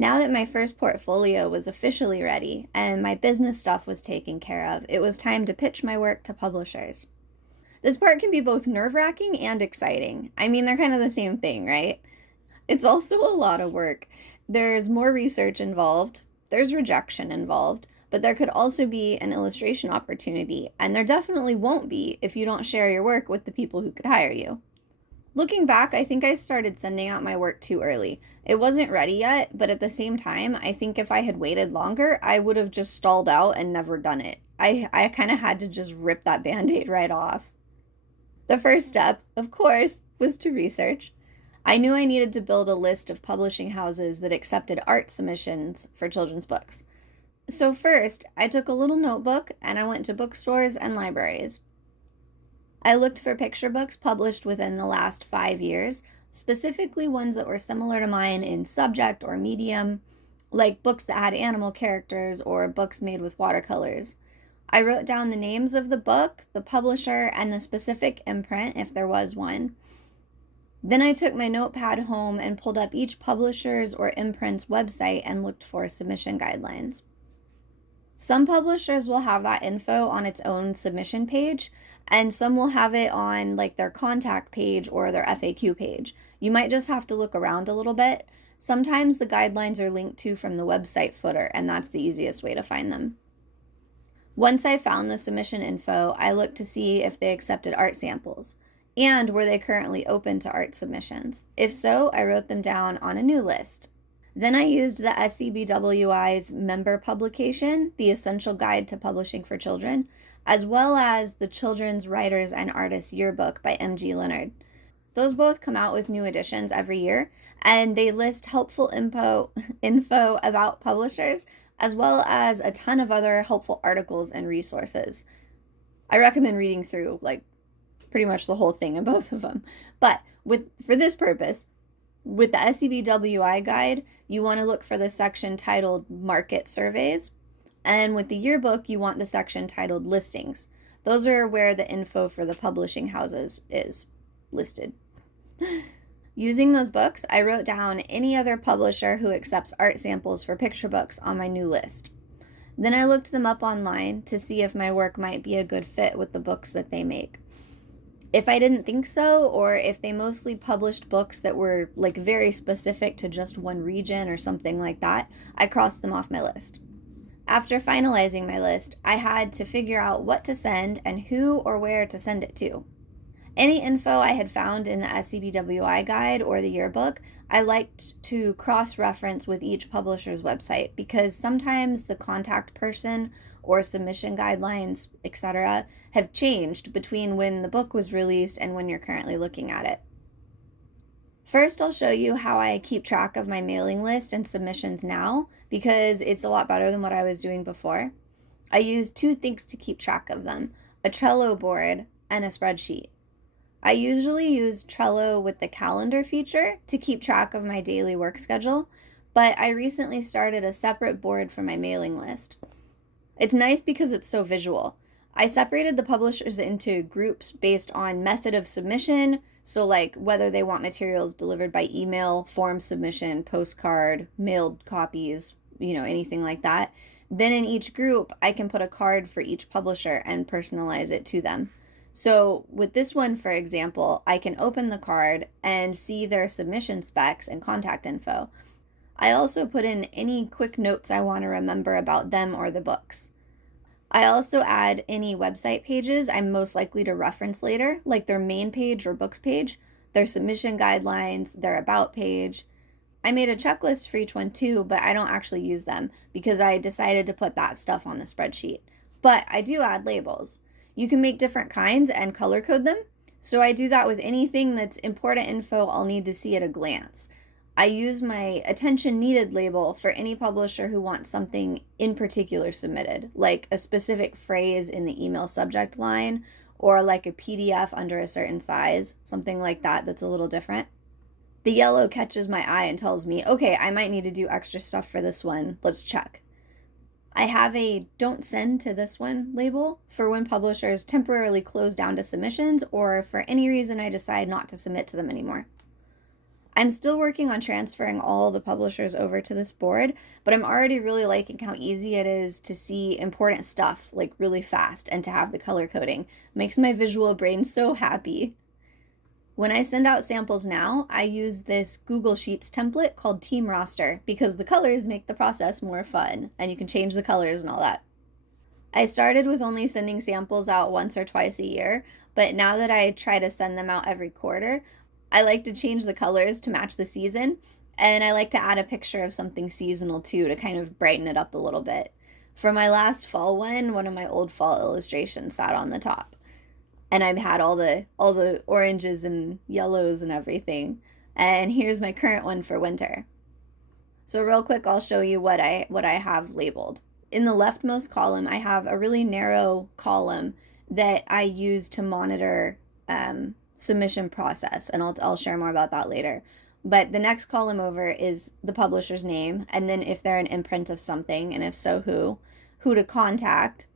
Now that my first portfolio was officially ready and my business stuff was taken care of, it was time to pitch my work to publishers. This part can be both nerve-wracking and exciting. I mean, they're kind of the same thing, right? It's also a lot of work. There's more research involved, there's rejection involved, but there could also be an illustration opportunity, and there definitely won't be if you don't share your work with the people who could hire you. Looking back, I think I started sending out my work too early. It wasn't ready yet, but at the same time, I think if I had waited longer, I would have just stalled out and never done it. I kind of had to just rip that band-aid right off. The first step, of course, was to research. I knew I needed to build a list of publishing houses that accepted art submissions for children's books. So first, I took a little notebook and I went to bookstores and libraries. I looked for picture books published within the last 5 years, specifically ones that were similar to mine in subject or medium, like books that had animal characters or books made with watercolors. I wrote down the names of the book, the publisher, and the specific imprint if there was one. Then I took my notepad home and pulled up each publisher's or imprint's website and looked for submission guidelines. Some publishers will have that info on its own submission page, and some will have it on like their contact page or their FAQ page. You might just have to look around a little bit. Sometimes the guidelines are linked to from the website footer, and that's the easiest way to find them. Once I found the submission info, I looked to see if they accepted art samples, and were they currently open to art submissions. If so, I wrote them down on a new list. Then I used the SCBWI's member publication, The Essential Guide to Publishing for Children, as well as the Children's Writers and Artists Yearbook by M.G. Leonard. Those both come out with new editions every year, and they list helpful info about publishers, as well as a ton of other helpful articles and resources. I recommend reading through, pretty much the whole thing in both of them. But for this purpose, with the SCBWI guide, you want to look for the section titled Market Surveys. And with the yearbook, you want the section titled Listings. Those are where the info for the publishing houses is listed. Using those books, I wrote down any other publisher who accepts art samples for picture books on my new list. Then I looked them up online to see if my work might be a good fit with the books that they make. If I didn't think so, or if they mostly published books that were very specific to just one region or something like that, I crossed them off my list. After finalizing my list, I had to figure out what to send and who or where to send it to. Any info I had found in the SCBWI guide or the yearbook, I liked to cross-reference with each publisher's website because sometimes the contact person or submission guidelines, etc., have changed between when the book was released and when you're currently looking at it. First, I'll show you how I keep track of my mailing list and submissions now because it's a lot better than what I was doing before. I use 2 things to keep track of them, a Trello board and a spreadsheet. I usually use Trello with the calendar feature to keep track of my daily work schedule, but I recently started a separate board for my mailing list. It's nice because it's so visual. I separated the publishers into groups based on method of submission, so whether they want materials delivered by email, form submission, postcard, mailed copies, anything like that. Then in each group, I can put a card for each publisher and personalize it to them. So with this one, for example, I can open the card and see their submission specs and contact info. I also put in any quick notes I want to remember about them or the books. I also add any website pages I'm most likely to reference later, like their main page or books page, their submission guidelines, their about page. I made a checklist for each one too, but I don't actually use them because I decided to put that stuff on the spreadsheet. But I do add labels. You can make different kinds and color code them. So I do that with anything that's important info I'll need to see at a glance. I use my attention needed label for any publisher who wants something in particular submitted, like a specific phrase in the email subject line or like a PDF under a certain size, something like that that's a little different. The yellow catches my eye and tells me, okay, I might need to do extra stuff for this one. Let's check. I have a don't send to this one label for when publishers temporarily close down to submissions or for any reason I decide not to submit to them anymore. I'm still working on transferring all the publishers over to this board, but I'm already really liking how easy it is to see important stuff like really fast and to have the color coding. Makes my visual brain so happy. When I send out samples now, I use this Google Sheets template called Team Roster because the colors make the process more fun and you can change the colors and all that. I started with only sending samples out once or twice a year, but now that I try to send them out every quarter, I like to change the colors to match the season, and I like to add a picture of something seasonal too to kind of brighten it up a little bit. For my last fall one of my old fall illustrations sat on the top, and I've had all the oranges and yellows and everything. And here's my current one for winter. So real quick, I'll show you what I have labeled. In the leftmost column, I have a really narrow column that I use to monitor submission process, and I'll share more about that later. But the next column over is the publisher's name, and then if they're an imprint of something, and if so, who to contact,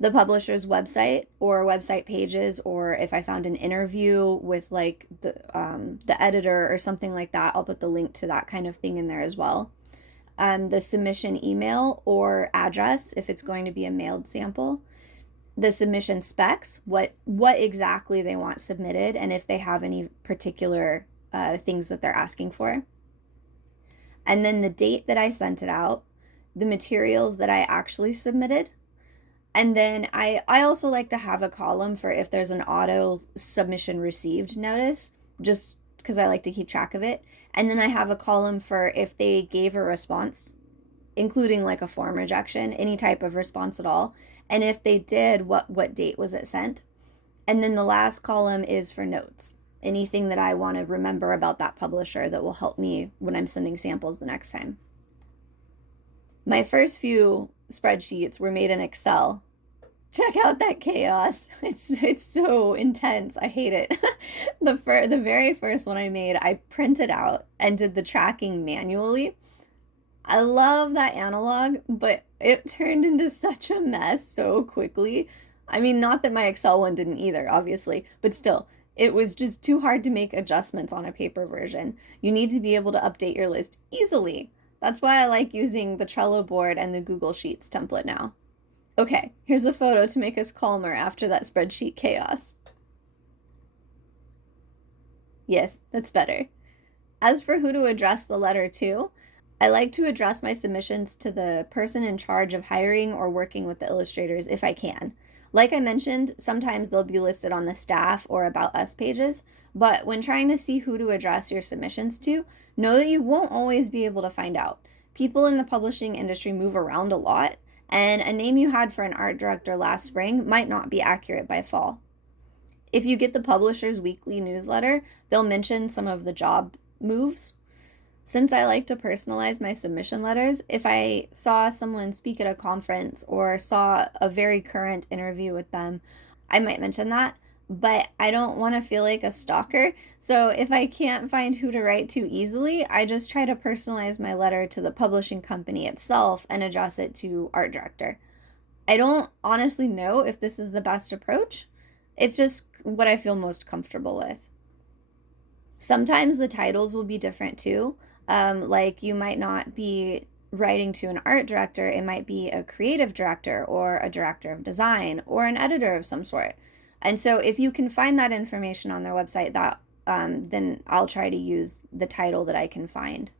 the publisher's website or website pages, or if I found an interview with like the editor or something like that, I'll put the link to that kind of thing in there as well. The submission email or address if it's going to be a mailed sample, the submission specs, what exactly they want submitted, and if they have any particular things that they're asking for, and then the date that I sent it out, the materials that I actually submitted. And then I also like to have a column for if there's an auto submission received notice, just because I like to keep track of it. And then I have a column for if they gave a response, including like a form rejection, any type of response at all. And if they did, what date was it sent? And then the last column is for notes, anything that I want to remember about that publisher that will help me when I'm sending samples the next time. My first few spreadsheets were made in Excel. Check out that chaos. It's so intense. I hate it. The very first one I made, I printed out and did the tracking manually. I love that analog, but it turned into such a mess so quickly. I mean, not that my Excel one didn't either, obviously, but still, it was just too hard to make adjustments on a paper version. You need to be able to update your list easily. That's why I like using the Trello board and the Google Sheets template now. Okay, here's a photo to make us calmer after that spreadsheet chaos. Yes, that's better. As for who to address the letter to, I like to address my submissions to the person in charge of hiring or working with the illustrators if I can. Like I mentioned, sometimes they'll be listed on the staff or About Us pages, but when trying to see who to address your submissions to, know that you won't always be able to find out. People in the publishing industry move around a lot, and a name you had for an art director last spring might not be accurate by fall. If you get the publisher's weekly newsletter, they'll mention some of the job moves. Since I like to personalize my submission letters, if I saw someone speak at a conference or saw a very current interview with them, I might mention that, but I don't want to feel like a stalker. So if I can't find who to write to easily, I just try to personalize my letter to the publishing company itself and address it to art director. I don't honestly know if this is the best approach. It's just what I feel most comfortable with. Sometimes the titles will be different too. Like you might not be writing to an art director, it might be a creative director or a director of design or an editor of some sort. And so if you can find that information on their website, then I'll try to use the title that I can find.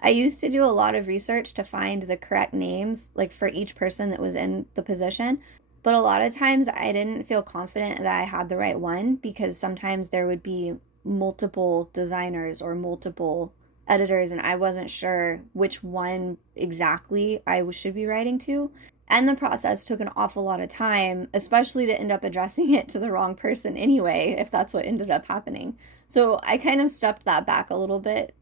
I used to do a lot of research to find the correct names, like for each person that was in the position, but a lot of times I didn't feel confident that I had the right one because sometimes there would be multiple designers or multiple editors, and I wasn't sure which one exactly I should be writing to. And the process took an awful lot of time, especially to end up addressing it to the wrong person anyway, if that's what ended up happening. So I kind of stepped that back a little bit.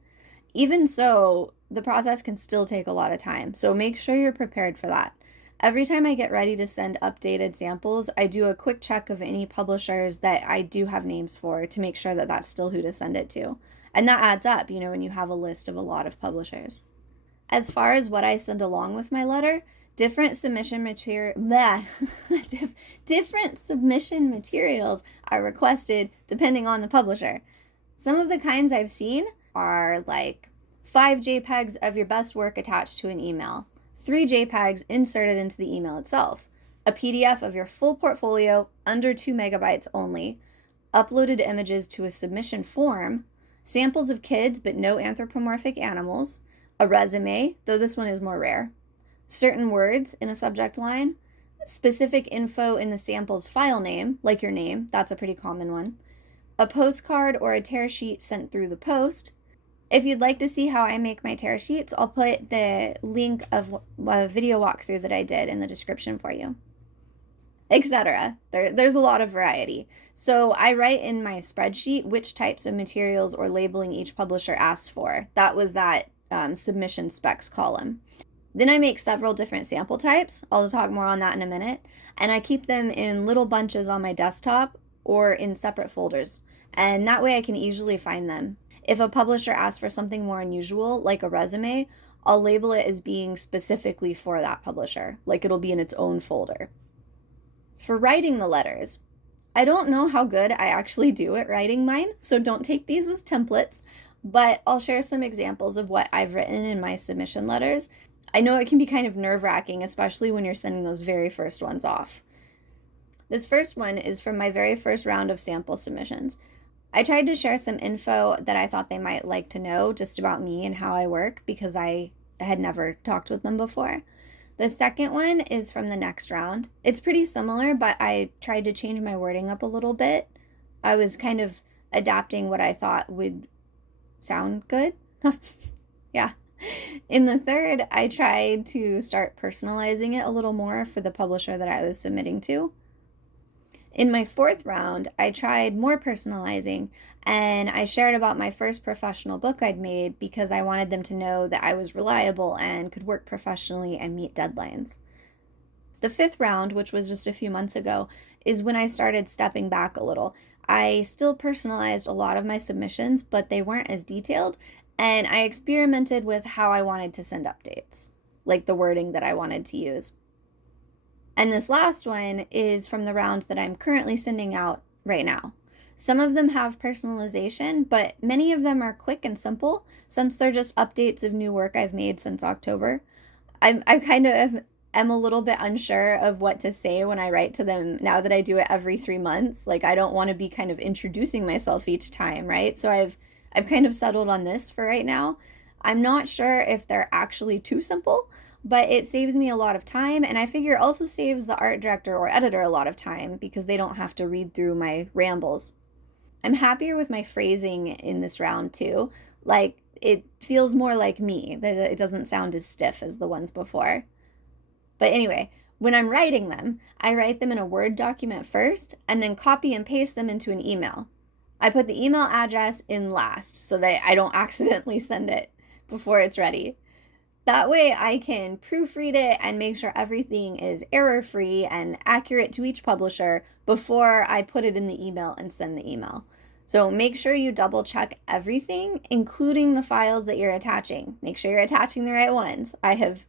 Even so, the process can still take a lot of time, so make sure you're prepared for that. Every time I get ready to send updated samples, I do a quick check of any publishers that I do have names for to make sure that that's still who to send it to. And that adds up, when you have a list of a lot of publishers. As far as what I send along with my letter, different submission different submission materials are requested depending on the publisher. Some of the kinds I've seen are like 5 JPEGs of your best work attached to an email, 3 JPEGs inserted into the email itself, a PDF of your full portfolio under 2 megabytes only, uploaded images to a submission form, samples of kids but no anthropomorphic animals, a resume, though this one is more rare, certain words in a subject line, specific info in the sample's file name, like your name, that's a pretty common one, a postcard or a tear sheet sent through the post. If you'd like to see how I make my tear sheets, I'll put the link of a video walkthrough that I did in the description for you, etc. There's a lot of variety. So I write in my spreadsheet which types of materials or labeling each publisher asks for. That was that submission specs column. Then I make several different sample types. I'll talk more on that in a minute. And I keep them in little bunches on my desktop or in separate folders. And that way I can easily find them. If a publisher asks for something more unusual, like a resume, I'll label it as being specifically for that publisher. Like it'll be in its own folder. For writing the letters, I don't know how good I actually do at writing mine, so don't take these as templates, but I'll share some examples of what I've written in my submission letters. I know it can be kind of nerve-wracking, especially when you're sending those very first ones off. This first one is from my very first round of sample submissions. I tried to share some info that I thought they might like to know just about me and how I work because I had never talked with them before. The second one is from the next round. It's pretty similar, but I tried to change my wording up a little bit. I was kind of adapting what I thought would sound good. Yeah. In the third, I tried to start personalizing it a little more for the publisher that I was submitting to. In my fourth round, I tried more personalizing, and I shared about my first professional book I'd made because I wanted them to know that I was reliable and could work professionally and meet deadlines. The fifth round, which was just a few months ago, is when I started stepping back a little. I still personalized a lot of my submissions, but they weren't as detailed, and I experimented with how I wanted to send updates, like the wording that I wanted to use. And this last one is from the round that I'm currently sending out right now. Some of them have personalization, but many of them are quick and simple since they're just updates of new work I've made since October. I kind of am a little bit unsure of what to say when I write to them now that I do it every 3 months. Like I don't want to be kind of introducing myself each time, right? So I've kind of settled on this for right now. I'm not sure if they're actually too simple, but it saves me a lot of time, and I figure it also saves the art director or editor a lot of time because they don't have to read through my rambles. I'm happier with my phrasing in this round too. Like it feels more like me, that it doesn't sound as stiff as the ones before. But anyway, when I'm writing them, I write them in a Word document first and then copy and paste them into an email. I put the email address in last so that I don't accidentally send it before it's ready. That way I can proofread it and make sure everything is error-free and accurate to each publisher before I put it in the email and send the email. So make sure you double check everything, including the files that you're attaching. Make sure you're attaching the right ones. I have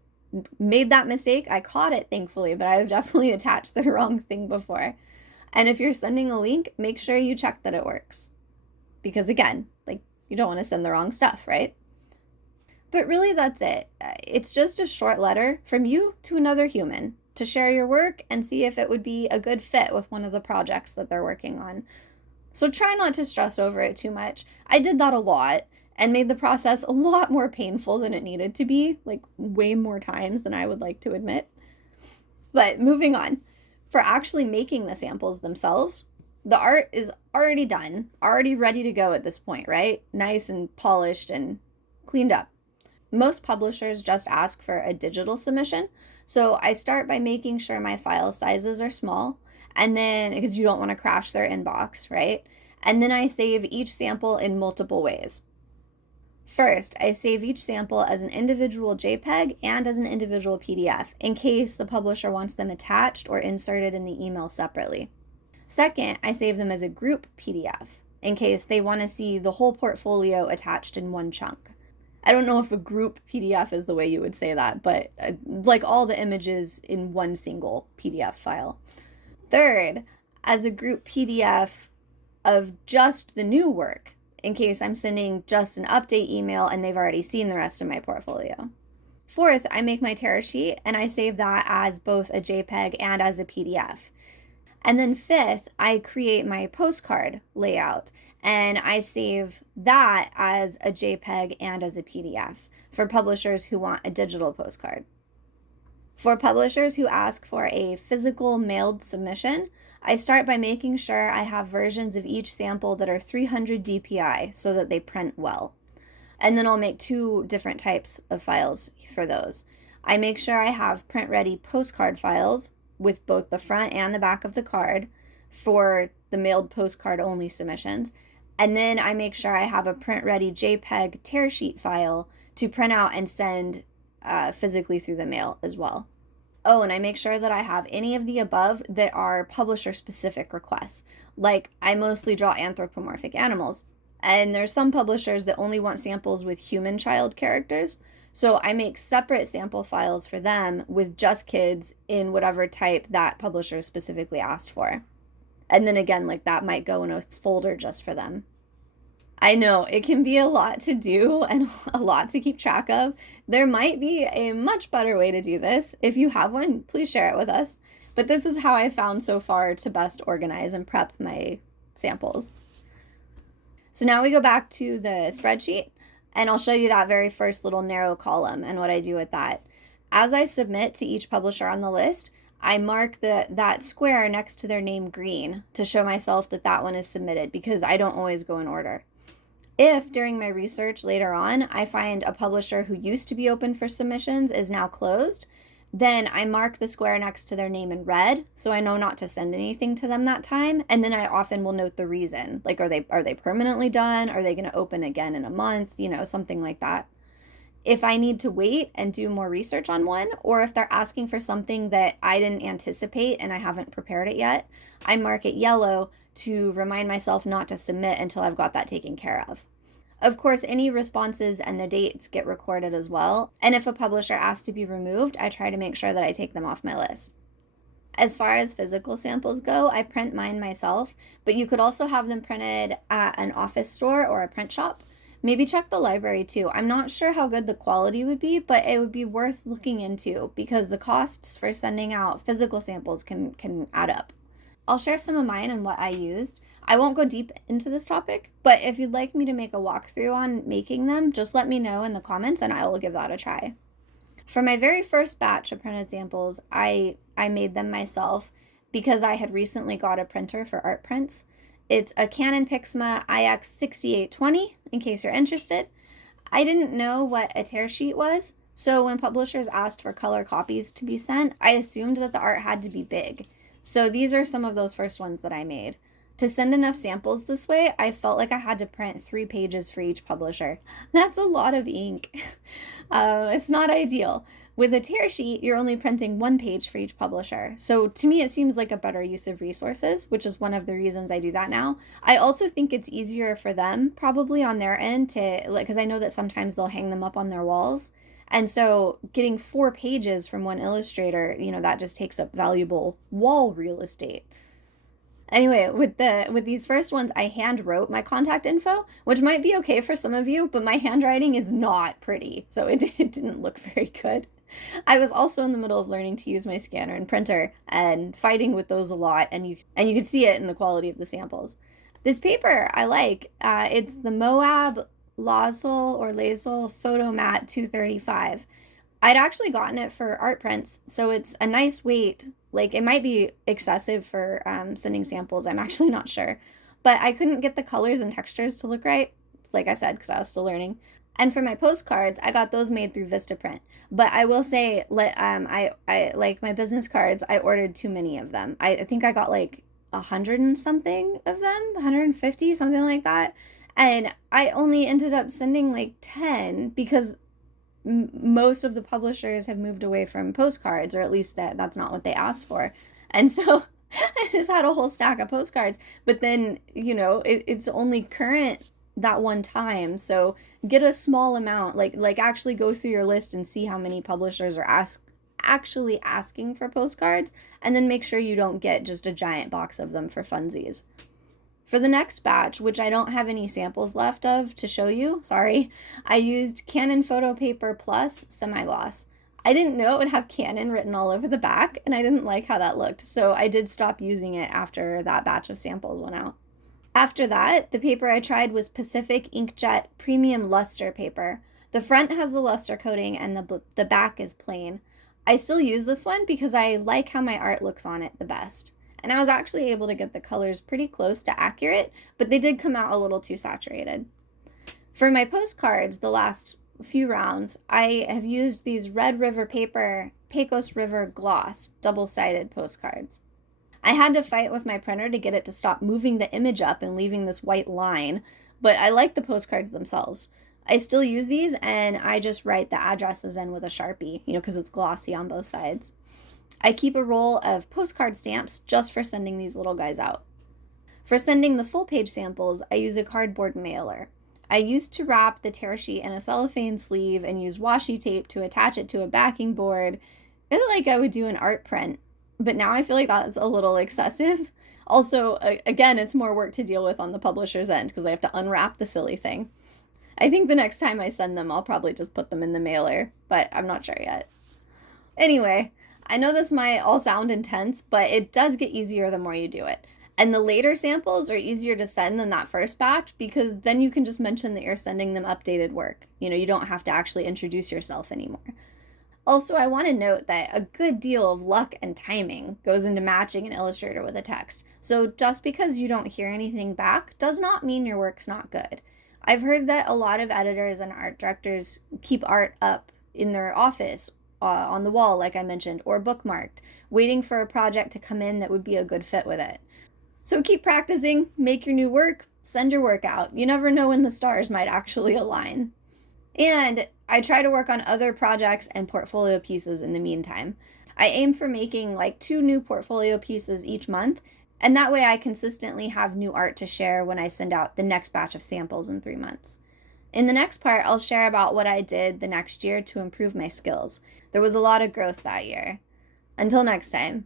made that mistake. I caught it, thankfully, but I have definitely attached the wrong thing before. And if you're sending a link, make sure you check that it works. Because again, like you don't want to send the wrong stuff, right? But really that's it. It's just a short letter from you to another human to share your work and see if it would be a good fit with one of the projects that they're working on. So try not to stress over it too much. I did that a lot and made the process a lot more painful than it needed to be, like way more times than I would like to admit. But moving on. For actually making the samples themselves, the art is already done, already ready to go at this point, right? Nice and polished and cleaned up. Most publishers just ask for a digital submission, so I start by making sure my file sizes are small, and then, because you don't want to crash their inbox, right? And then I save each sample in multiple ways. First, I save each sample as an individual JPEG and as an individual PDF in case the publisher wants them attached or inserted in the email separately. Second, I save them as a group PDF in case they want to see the whole portfolio attached in one chunk. I don't know if a group PDF is the way you would say that, but like all the images in one single PDF file. Third, as a group PDF of just the new work in case I'm sending just an update email and they've already seen the rest of my portfolio. Fourth, I make my tear sheet and I save that as both a JPEG and as a PDF. And then fifth, I create my postcard layout and I save that as a JPEG and as a PDF for publishers who want a digital postcard. For publishers who ask for a physical mailed submission, I start by making sure I have versions of each sample that are 300 DPI so that they print well. And then I'll make two different types of files for those. I make sure I have print-ready postcard files with both the front and the back of the card for the mailed postcard only submissions. And then I make sure I have a print-ready JPEG tear sheet file to print out and send physically through the mail as well. Oh, and I make sure that I have any of the above that are publisher-specific requests. Like, I mostly draw anthropomorphic animals, and there's some publishers that only want samples with human child characters. So I make separate sample files for them with just kids in whatever type that publisher specifically asked for. And then again, like that might go in a folder just for them. I know it can be a lot to do and a lot to keep track of. There might be a much better way to do this. If you have one, please share it with us. But this is how I found so far to best organize and prep my samples. So now we go back to the spreadsheet and I'll show you that very first little narrow column and what I do with that. As I submit to each publisher on the list, I mark that square next to their name green to show myself that that one is submitted because I don't always go in order. If during my research later on, I find a publisher who used to be open for submissions is now closed, then I mark the square next to their name in red so I know not to send anything to them that time. And then I often will note the reason. Like, are they permanently done? Are they going to open again in a month? Something like that. If I need to wait and do more research on one, or if they're asking for something that I didn't anticipate and I haven't prepared it yet, I mark it yellow to remind myself not to submit until I've got that taken care of. Of course, any responses and the dates get recorded as well. And if a publisher asks to be removed, I try to make sure that I take them off my list. As far as physical samples go, I print mine myself, but you could also have them printed at an office store or a print shop. Maybe check the library too. I'm not sure how good the quality would be, but it would be worth looking into because the costs for sending out physical samples can add up. I'll share some of mine and what I used. I won't go deep into this topic, but if you'd like me to make a walkthrough on making them, just let me know in the comments and I will give that a try. For my very first batch of printed samples, I made them myself because I had recently got a printer for art prints. It's a Canon Pixma IX6820, in case you're interested. I didn't know what a tear sheet was, so when publishers asked for color copies to be sent, I assumed that the art had to be big. So these are some of those first ones that I made. To send enough samples this way, I felt like I had to print 3 pages for each publisher. That's a lot of ink. It's not ideal. With a tear sheet, you're only printing 1 page for each publisher. So to me, it seems like a better use of resources, which is one of the reasons I do that now. I also think it's easier for them, probably on their end, because I know that sometimes they'll hang them up on their walls. And so getting 4 pages from one illustrator, that just takes up valuable wall real estate. Anyway, with these first ones, I hand wrote my contact info, which might be okay for some of you, but my handwriting is not pretty, so it didn't look very good. I was also in the middle of learning to use my scanner and printer and fighting with those a lot, and you can see it in the quality of the samples. This paper I like. It's the Moab Lazul Photo Mat 235. I'd actually gotten it for art prints, so it's a nice weight. Like, it might be excessive for sending samples. I'm actually not sure. But I couldn't get the colors and textures to look right, like I said, because I was still learning. And for my postcards, I got those made through Vistaprint. But I will say, I like my business cards, I ordered too many of them. I think I got like 100 and something of them, 150, something like that. And I only ended up sending like 10 because most of the publishers have moved away from postcards, or at least that's not what they asked for. And so I just had a whole stack of postcards, but then, it's only current that one time. So get a small amount, like actually go through your list and see how many publishers are actually asking for postcards, and then make sure you don't get just a giant box of them for funsies. For the next batch, which I don't have any samples left of to show you, sorry, I used Canon Photo Paper Plus Semi-Gloss. I didn't know it would have Canon written all over the back, and I didn't like how that looked, so I did stop using it after that batch of samples went out. After that, the paper I tried was Pacific Inkjet Premium Luster paper. The front has the luster coating and the back is plain. I still use this one because I like how my art looks on it the best. And I was actually able to get the colors pretty close to accurate, but they did come out a little too saturated. For my postcards, the last few rounds, I have used these Red River Paper Pecos River Gloss double-sided postcards. I had to fight with my printer to get it to stop moving the image up and leaving this white line, but I like the postcards themselves. I still use these, and I just write the addresses in with a Sharpie, because it's glossy on both sides. I keep a roll of postcard stamps just for sending these little guys out. For sending the full page samples, I use a cardboard mailer. I used to wrap the tear sheet in a cellophane sleeve and use washi tape to attach it to a backing board. It's like I would do an art print, but now I feel like that's a little excessive. Also, again, it's more work to deal with on the publisher's end because I have to unwrap the silly thing. I think the next time I send them, I'll probably just put them in the mailer, but I'm not sure yet. Anyway, I know this might all sound intense, but it does get easier the more you do it. And the later samples are easier to send than that first batch because then you can just mention that you're sending them updated work. You don't have to actually introduce yourself anymore. Also, I want to note that a good deal of luck and timing goes into matching an Illustrator with a text. So just because you don't hear anything back does not mean your work's not good. I've heard that a lot of editors and art directors keep art up in their office on the wall, like I mentioned, or bookmarked, waiting for a project to come in that would be a good fit with it. So keep practicing, make your new work, send your work out. You never know when the stars might actually align. And I try to work on other projects and portfolio pieces in the meantime. I aim for making like 2 new portfolio pieces each month, and that way I consistently have new art to share when I send out the next batch of samples in 3 months. In the next part, I'll share about what I did the next year to improve my skills. There was a lot of growth that year. Until next time.